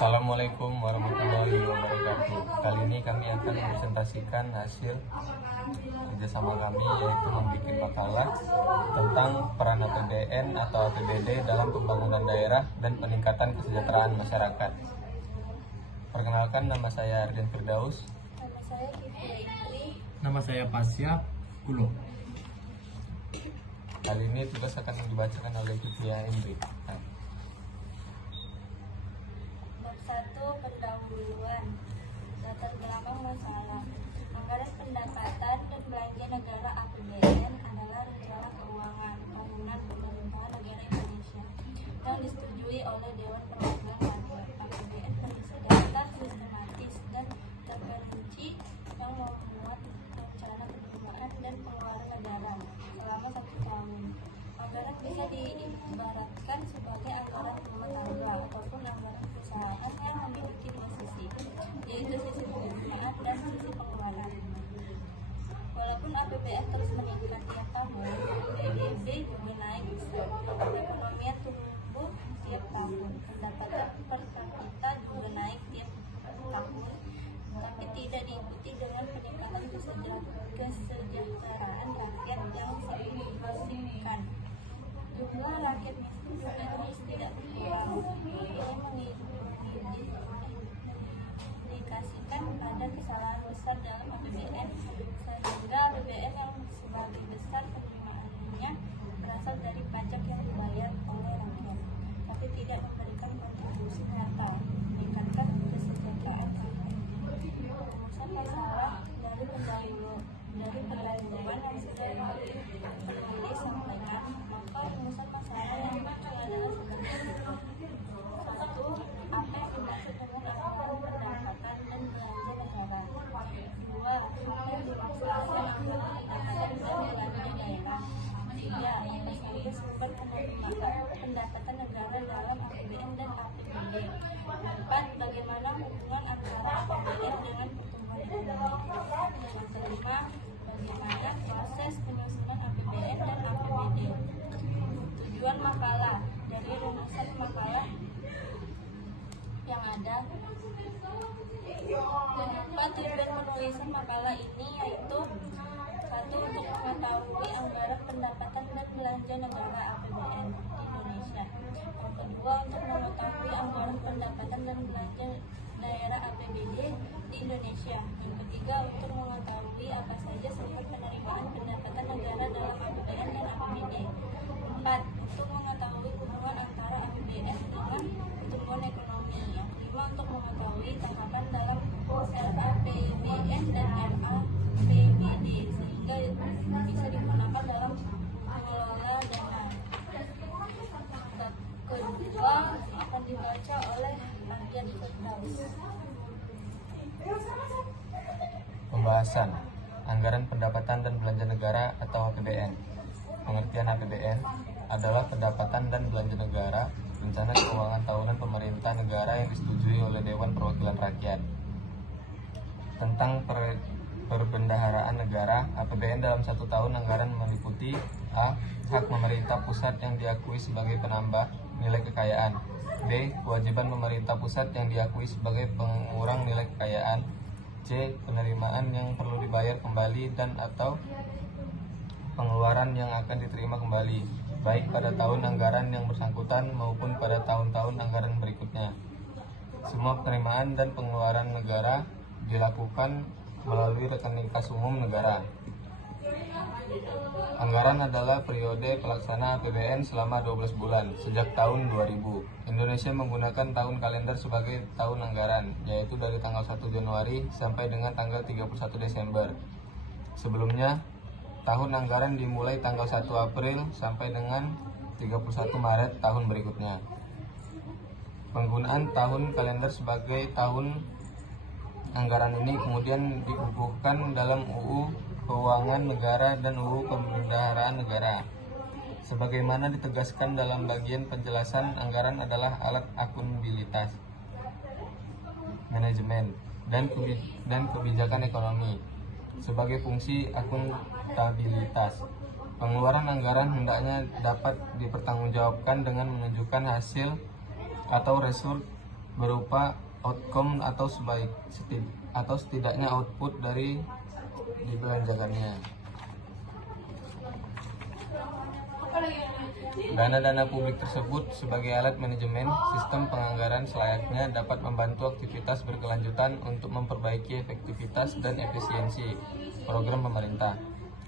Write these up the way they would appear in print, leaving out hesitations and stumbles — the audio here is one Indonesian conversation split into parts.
Assalamualaikum warahmatullahi wabarakatuh. Kali ini kami akan mempresentasikan hasil kerjasama kami, yaitu membuat makalah tentang peran APBN atau APBD dalam pembangunan daerah dan peningkatan kesejahteraan masyarakat. Perkenalkan, nama saya Arden Firdaus. Nama saya Kifia Indri. Nama saya Pasya Kulo. Kali ini tugas akan dibacakan oleh Kifia Indri. Bab 1, pendahuluan. Latar belakang masalah. Anggaran pendapatan dan belanja negara APBN adalah rencana keuangan tahunan pemerintahan negara Indonesia yang disetujui oleh Dewan Perwakilan Rakyat. APBN berisi data sistematis dan terperinci yang memuat rencana penerimaan dan pengeluaran negara selama 1 tahun. Anggaran bisa diibaratkan sebagai anggaran rumah tangga ataupun anggaran perusahaan yang memiliki dua sisi, yaitu sisi penerimaan dan sisi pengeluaran. Walaupun APBN terus meningkat tiap tahun, PDB juga naik besar. Perekonomian tumbuh tiap tahun, pendapatan per kapita juga naik tiap tahun, tapi tidak diikuti dengan peningkatan kesejahteraan rakyat yang signifikan. Jumlah rakyat miskin juga terus tidak berkurang. Ini mengindikasikan pada kesalahan besar dalam APBN, sehingga APBN yang sebagian besar penerimaannya berasal dari pajak yang dibayar oleh rakyat, tapi tidak memberikan kontribusi nyata meningkatkan kesejahteraan rakyat. Rumusan masalah dari pendahuluan yang sudah penulis sampaikan, maka rumusan masalah yang muncul adalah sebagai berikut. 1. Apa yang dimaksud dengan anggaran pendapatan dan belanja negara? 2. Apa yang dimaksud dengan anggaran pendapatan dan belanja daerah? 3. Apa saja sumber pendapatan negara dalam APBN dan APBD? 4. Bagaimana hubungan antara APBN dengan pertumbuhan ekonomi? Yang kelima, bagaimana proses penyusunan APBN dan APBD? Tujuan makalah. Dari rumusan makalah yang ada, mengapa tujuan penulisan makalah ini yaitu: 1. Untuk mengetahui anggaran pendapatan dan belanja negara APBN di Indonesia. Yang kedua, untuk mengetahui anggaran pendapatan dan belanja daerah APBD di Indonesia. Yang ketiga, untuk mengetahui apa saja sumber penerimaan pendapatan negara dalam APBN dan APBD. 4. Untuk mengetahui hubungan antara APBN dengan pertumbuhan ekonomi. Yang kelima, untuk mengetahui tahapan dalam RAPBN dan RAPBD sehingga bisa digunakan dalam mengelola dana. Bab kedua akan dibaca oleh Arden Firdaus. Pembahasan anggaran pendapatan dan belanja negara atau APBN. Pengertian APBN adalah pendapatan dan belanja negara, rencana keuangan tahunan pemerintah negara yang disetujui oleh Dewan Perwakilan Rakyat. Tentang perbendaharaan negara, APBN dalam 1 tahun anggaran meliputi: A. Hak pemerintah pusat yang diakui sebagai penambah nilai kekayaan. B. Kewajiban pemerintah pusat yang diakui sebagai pengurang nilai kekayaan. C. Penerimaan yang perlu dibayar kembali dan atau pengeluaran yang akan diterima kembali, baik pada tahun anggaran yang bersangkutan maupun pada tahun-tahun anggaran berikutnya. Semua penerimaan dan pengeluaran negara dilakukan melalui rekening kas umum negara. Anggaran adalah periode pelaksana APBN selama 12 bulan sejak tahun 2000. Indonesia menggunakan tahun kalender sebagai tahun anggaran, yaitu dari tanggal 1 Januari sampai dengan tanggal 31 Desember. Sebelumnya, tahun anggaran dimulai tanggal 1 April sampai dengan 31 Maret tahun berikutnya. Penggunaan tahun kalender sebagai tahun anggaran ini kemudian dikukuhkan dalam UU Keuangan Negara dan UU Pembendaharaan Negara. Sebagaimana ditegaskan dalam bagian penjelasan, anggaran adalah alat akuntabilitas, manajemen, dan kebijakan ekonomi. Sebagai fungsi akuntabilitas, pengeluaran anggaran hendaknya dapat dipertanggungjawabkan dengan menunjukkan hasil atau berupa outcome atau setidaknya output dari dibelanjakannya. Dana-dana publik tersebut sebagai alat manajemen sistem penganggaran selayaknya dapat membantu aktivitas berkelanjutan untuk memperbaiki efektivitas dan efisiensi program pemerintah.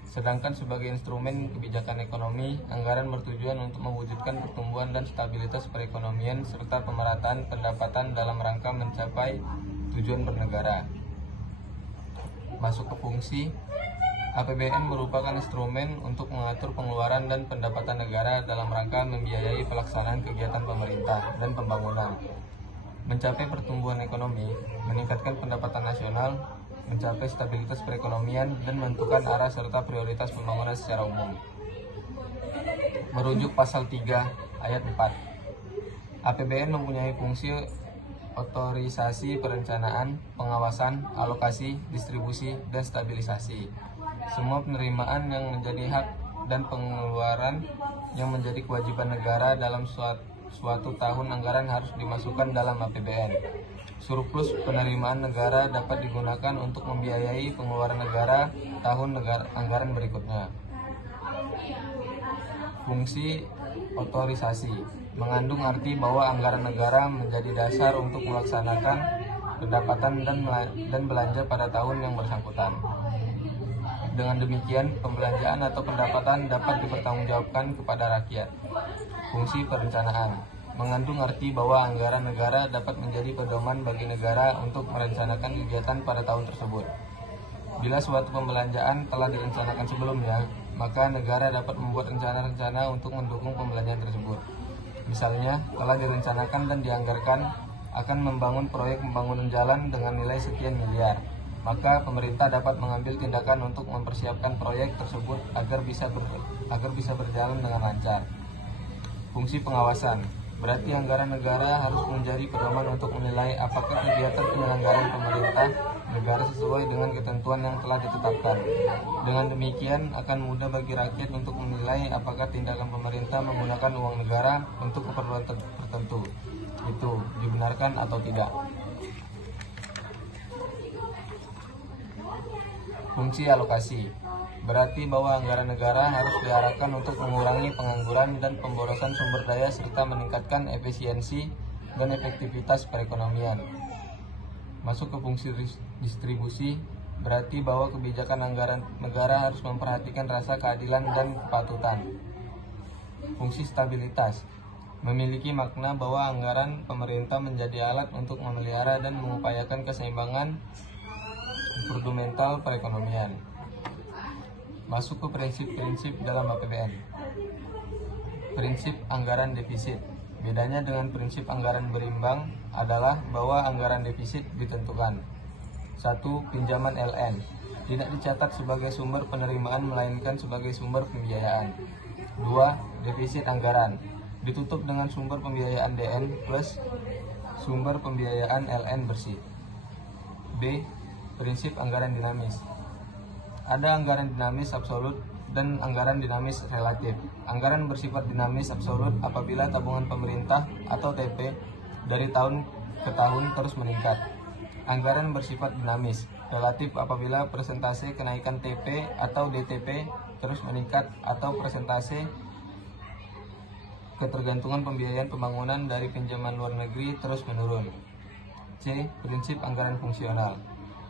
Sedangkan sebagai instrumen kebijakan ekonomi, anggaran bertujuan untuk mewujudkan pertumbuhan dan stabilitas perekonomian serta pemerataan pendapatan dalam rangka mencapai tujuan bernegara. Masuk ke fungsi, APBN merupakan instrumen untuk mengatur pengeluaran dan pendapatan negara dalam rangka membiayai pelaksanaan kegiatan pemerintah dan pembangunan, mencapai pertumbuhan ekonomi, meningkatkan pendapatan nasional, mencapai stabilitas perekonomian, dan menentukan arah serta prioritas pembangunan secara umum. Merujuk pasal 3 ayat 4, APBN mempunyai fungsi otorisasi perencanaan, pengawasan, alokasi, distribusi, dan stabilisasi. Semua penerimaan yang menjadi hak dan pengeluaran yang menjadi kewajiban negara dalam suatu tahun anggaran harus dimasukkan dalam APBN. Surplus penerimaan negara dapat digunakan untuk membiayai pengeluaran negara tahun anggaran berikutnya. Fungsi otorisasi mengandung arti bahwa anggaran negara menjadi dasar untuk melaksanakan pendapatan dan belanja pada tahun yang bersangkutan. Dengan demikian, pembelanjaan atau pendapatan dapat dipertanggungjawabkan kepada rakyat. Fungsi perencanaan mengandung arti bahwa anggaran negara dapat menjadi pedoman bagi negara untuk merencanakan kegiatan pada tahun tersebut. Bila suatu pembelanjaan telah direncanakan sebelumnya, maka negara dapat membuat rencana-rencana untuk mendukung pembelanjaan tersebut. Misalnya, telah direncanakan dan dianggarkan akan membangun proyek pembangunan jalan dengan nilai sekian miliar. Maka pemerintah dapat mengambil tindakan untuk mempersiapkan proyek tersebut agar bisa berjalan dengan lancar. Fungsi pengawasan berarti anggaran negara harus menjadi pedoman untuk menilai apakah kegiatan penyelenggaraan pemerintah negara sesuai dengan ketentuan yang telah ditetapkan. Dengan demikian akan mudah bagi rakyat untuk menilai apakah tindakan pemerintah menggunakan uang negara untuk keperluan tertentu itu dibenarkan atau tidak. Fungsi alokasi berarti bahwa anggaran negara harus diarahkan untuk mengurangi pengangguran dan pemborosan sumber daya serta meningkatkan efisiensi dan efektivitas perekonomian. Masuk ke fungsi distribusi berarti bahwa kebijakan anggaran negara harus memperhatikan rasa keadilan dan kepatutan. Fungsi stabilitas memiliki makna bahwa anggaran pemerintah menjadi alat untuk memelihara dan mengupayakan keseimbangan fundamental perekonomian. Masuk ke prinsip-prinsip dalam APBN. Prinsip anggaran defisit. Bedanya dengan prinsip anggaran berimbang adalah bahwa anggaran defisit ditentukan. 1. Pinjaman LN tidak dicatat sebagai sumber penerimaan melainkan sebagai sumber pembiayaan. 2. Defisit anggaran ditutup dengan sumber pembiayaan DN plus sumber pembiayaan LN bersih. B. Prinsip anggaran dinamis. Ada anggaran dinamis absolut dan anggaran dinamis relatif. Anggaran bersifat dinamis absolut apabila tabungan pemerintah atau TP dari tahun ke tahun terus meningkat. Anggaran bersifat dinamis relatif apabila persentase kenaikan TP atau DTP terus meningkat atau persentase ketergantungan pembiayaan pembangunan dari pinjaman luar negeri terus menurun. C. Prinsip anggaran fungsional.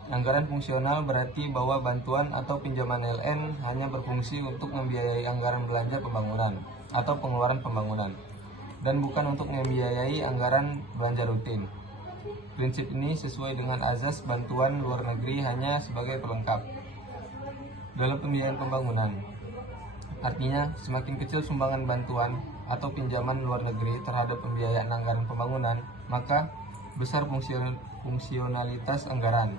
Anggaran fungsional berarti bahwa bantuan atau pinjaman LN hanya berfungsi untuk membiayai anggaran belanja pembangunan atau pengeluaran pembangunan dan bukan untuk membiayai anggaran belanja rutin. Prinsip ini sesuai dengan azas bantuan luar negeri hanya sebagai pelengkap dalam pembiayaan pembangunan. Artinya, semakin kecil sumbangan bantuan atau pinjaman luar negeri terhadap pembiayaan anggaran pembangunan, maka besar fungsionalitas anggaran.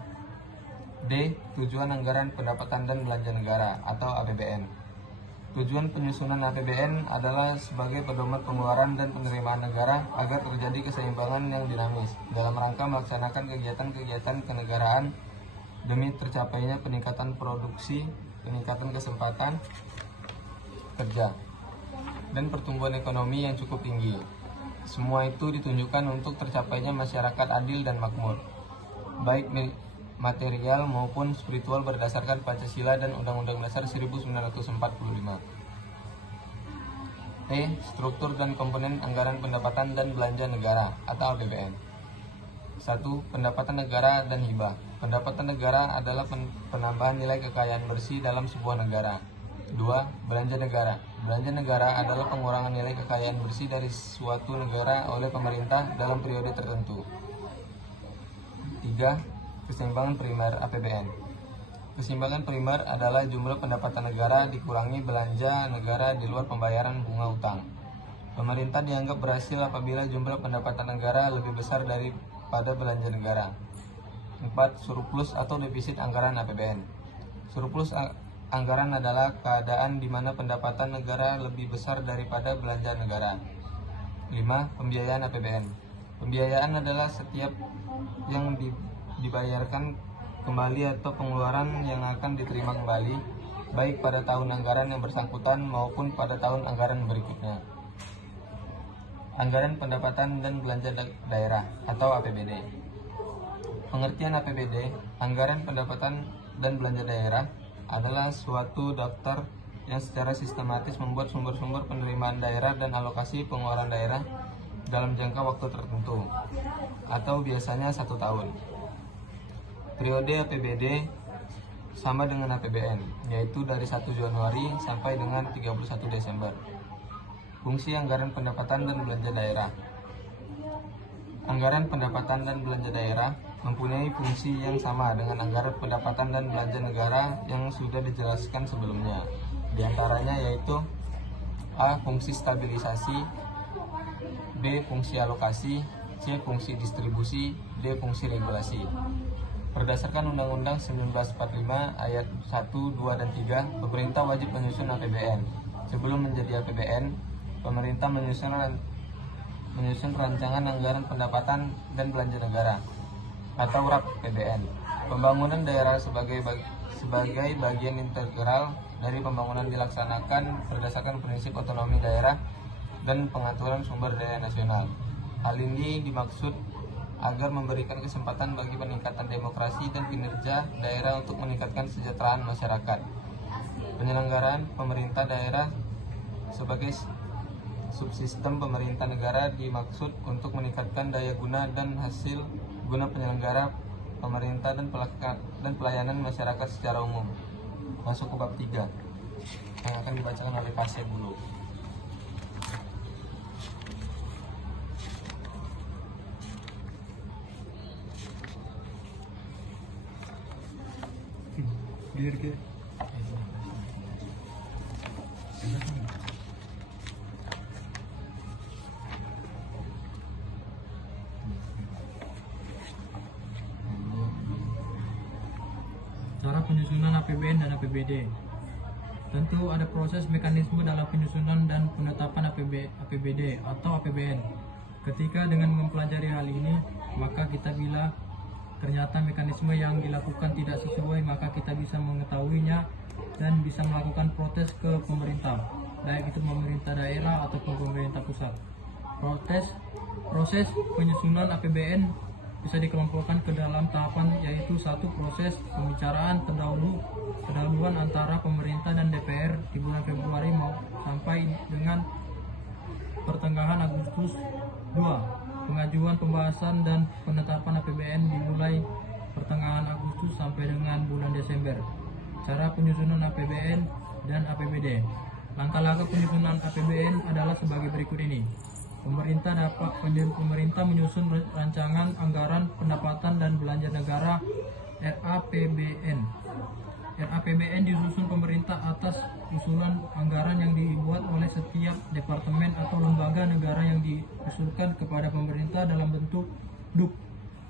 D. Tujuan anggaran pendapatan dan belanja negara atau APBN. Tujuan penyusunan APBN adalah sebagai pedoman pengeluaran dan penerimaan negara agar terjadi keseimbangan yang dinamis dalam rangka melaksanakan kegiatan-kegiatan kenegaraan demi tercapainya peningkatan produksi, peningkatan kesempatan kerja, dan pertumbuhan ekonomi yang cukup tinggi. Semua itu ditunjukkan untuk tercapainya masyarakat adil dan makmur, baik material maupun spiritual berdasarkan Pancasila dan Undang-Undang Dasar 1945. Struktur dan komponen anggaran pendapatan dan belanja negara atau APBN. 1. Pendapatan negara dan hibah. Pendapatan negara adalah penambahan nilai kekayaan bersih dalam sebuah negara. 2. Belanja negara. Belanja negara adalah pengurangan nilai kekayaan bersih dari suatu negara oleh pemerintah dalam periode tertentu. 3. Keseimbangan primer APBN. Keseimbangan primer adalah jumlah pendapatan negara dikurangi belanja negara di luar pembayaran bunga utang. Pemerintah dianggap berhasil apabila jumlah pendapatan negara lebih besar daripada belanja negara. 4. Surplus atau defisit anggaran APBN. Surplus anggaran adalah keadaan di mana pendapatan negara lebih besar daripada belanja negara. 5. Pembiayaan APBN. Pembiayaan adalah setiap yang dibayarkan kembali atau pengeluaran yang akan diterima kembali, baik pada tahun anggaran yang bersangkutan maupun pada tahun anggaran berikutnya. Anggaran pendapatan dan belanja daerah atau APBD. Pengertian APBD, anggaran pendapatan dan belanja daerah, adalah suatu daftar yang secara sistematis membuat sumber-sumber penerimaan daerah dan alokasi pengeluaran daerah dalam jangka waktu tertentu, atau biasanya 1 tahun. Periode APBD sama dengan APBN, yaitu dari 1 Januari sampai dengan 31 Desember. Fungsi anggaran pendapatan dan belanja daerah. Anggaran pendapatan dan belanja daerah mempunyai fungsi yang sama dengan anggaran pendapatan dan belanja negara yang sudah dijelaskan sebelumnya. Di antaranya yaitu A. Fungsi stabilisasi, B. Fungsi alokasi, C. Fungsi distribusi, D. Fungsi regulasi. Berdasarkan Undang-Undang 1945 ayat 1, 2, dan 3, pemerintah wajib menyusun APBN. Sebelum menjadi APBN, pemerintah menyusun rancangan anggaran pendapatan dan belanja negara atau RAPBN. Pembangunan daerah sebagai bagian integral dari pembangunan dilaksanakan berdasarkan prinsip otonomi daerah dan pengaturan sumber daya nasional. Hal ini dimaksud agar memberikan kesempatan bagi peningkatan demokrasi dan kinerja daerah untuk meningkatkan kesejahteraan masyarakat. Penyelenggaraan pemerintah daerah sebagai subsistem pemerintah negara dimaksud untuk meningkatkan daya guna dan hasil guna penyelenggara pemerintah dan pelayanan masyarakat secara umum. Masuk ke bab 3 yang akan dibacakan oleh Pasya dulu. Cara penyusunan APBN dan APBD. Tentu ada proses mekanisme dalam penyusunan dan penetapan APBD atau APBN. Ketika dengan mempelajari hal ini, maka kita bila ternyata mekanisme yang dilakukan tidak sesuai, maka kita bisa mengetahuinya dan bisa melakukan protes ke pemerintah, baik itu pemerintah daerah ataupun pemerintah pusat. Proses penyusunan APBN bisa dikelompokkan ke dalam tahapan, yaitu 1. Proses pembicaraan pendahuluan antara pemerintah dan DPR di bulan Februari sampai dengan pertengahan Agustus. 2. Pengajuan pembahasan dan penetapan APBN dimulai pertengahan Agustus sampai dengan bulan Desember. Cara penyusunan APBN dan APBD. Langkah-langkah penyusunan APBN adalah sebagai berikut ini. Pemerintah menyusun rancangan anggaran pendapatan dan belanja negara RAPBN. RAPBN disusun pemerintah atas usulan anggaran yang dibuat oleh setiap departemen atau lembaga negara yang diusulkan kepada pemerintah dalam bentuk DUK,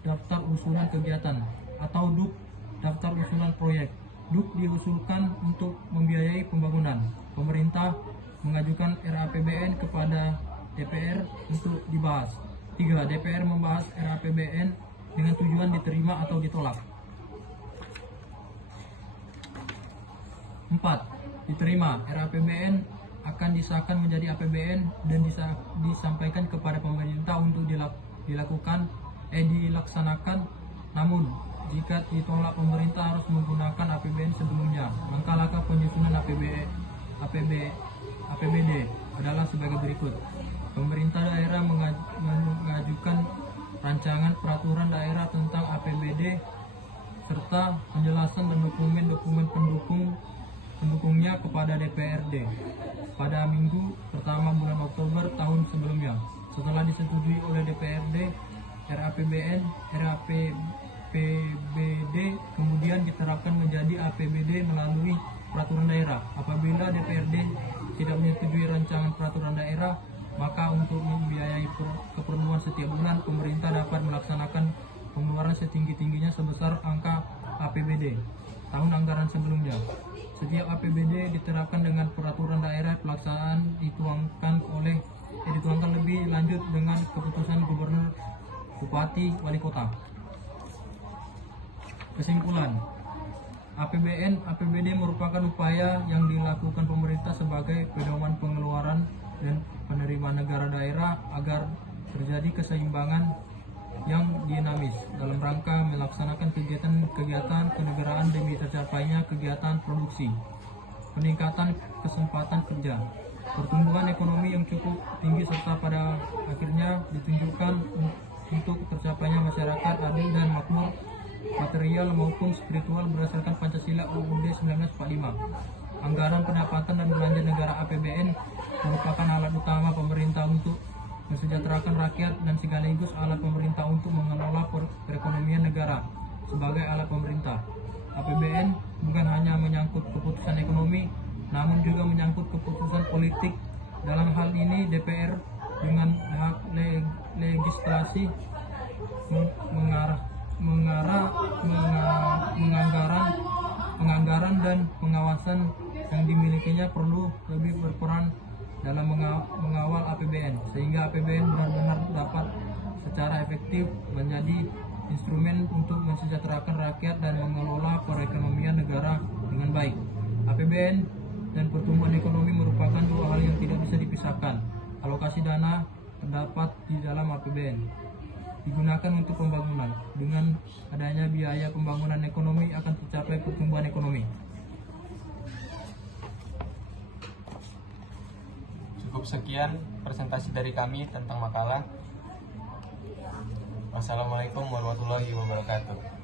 daftar usulan kegiatan, atau DUK, daftar usulan proyek. DUK diusulkan untuk membiayai pembangunan. Pemerintah mengajukan RAPBN kepada DPR untuk dibahas. 3. DPR membahas RAPBN dengan tujuan diterima atau ditolak. 4. Diterima. RAPBN akan disahkan menjadi APBN dan disampaikan kepada pemerintah untuk dilaksanakan. Namun jika ditolak, pemerintah harus menggunakan APBN sebelumnya. Langkah-langkah penyusunan APBD adalah sebagai berikut. Pemerintah daerah mengajukan rancangan peraturan daerah tentang APBD serta penjelasan dan dokumen-dokumen pendukungnya kepada DPRD pada minggu pertama bulan Oktober tahun sebelumnya. Setelah disetujui oleh DPRD, RAPBD kemudian diterapkan menjadi APBD melalui peraturan daerah. Apabila DPRD tidak menyetujui rancangan peraturan daerah, maka untuk membiayai keperluan setiap bulan, pemerintah dapat melaksanakan pengeluaran setinggi-tingginya sebesar angka APBD tahun anggaran sebelumnya. Setiap APBD diterapkan dengan peraturan daerah, pelaksanaan dituangkan lebih lanjut dengan keputusan gubernur, bupati, wali kota. Kesimpulan, APBD merupakan upaya yang dilakukan pemerintah sebagai pedoman pengeluaran dan penerimaan negara daerah agar terjadi keseimbangan yang dinamis dalam rangka melaksanakan kegiatan kenegaraan demi tercapainya kegiatan produksi, peningkatan kesempatan kerja, pertumbuhan ekonomi yang cukup tinggi, serta pada akhirnya ditunjukkan untuk tercapainya masyarakat adil dan makmur material maupun spiritual berdasarkan Pancasila UUD 1945. Anggaran pendapatan dan belanja negara APBN merupakan alat utama pemerintah untuk mensejahterakan rakyat dan sekaligus alat pemerintah untuk mengelola perekonomian negara. Sebagai alat pemerintah, APBN bukan hanya menyangkut keputusan ekonomi, namun juga menyangkut keputusan politik. Dalam hal ini DPR dengan hak legislasi penganggaran dan pengawasan yang dimilikinya perlu lebih berperan dalam mengawal APBN, sehingga APBN benar-benar dapat secara efektif menjadi instrumen untuk mensejahterakan rakyat dan mengelola perekonomian negara dengan baik. APBN dan pertumbuhan ekonomi merupakan dua hal yang tidak bisa dipisahkan. Alokasi dana terdapat di dalam APBN digunakan untuk pembangunan. Dengan adanya biaya pembangunan ekonomi akan tercapai pertumbuhan ekonomi. Cukup sekian presentasi dari kami tentang makalah. Wassalamualaikum warahmatullahi wabarakatuh.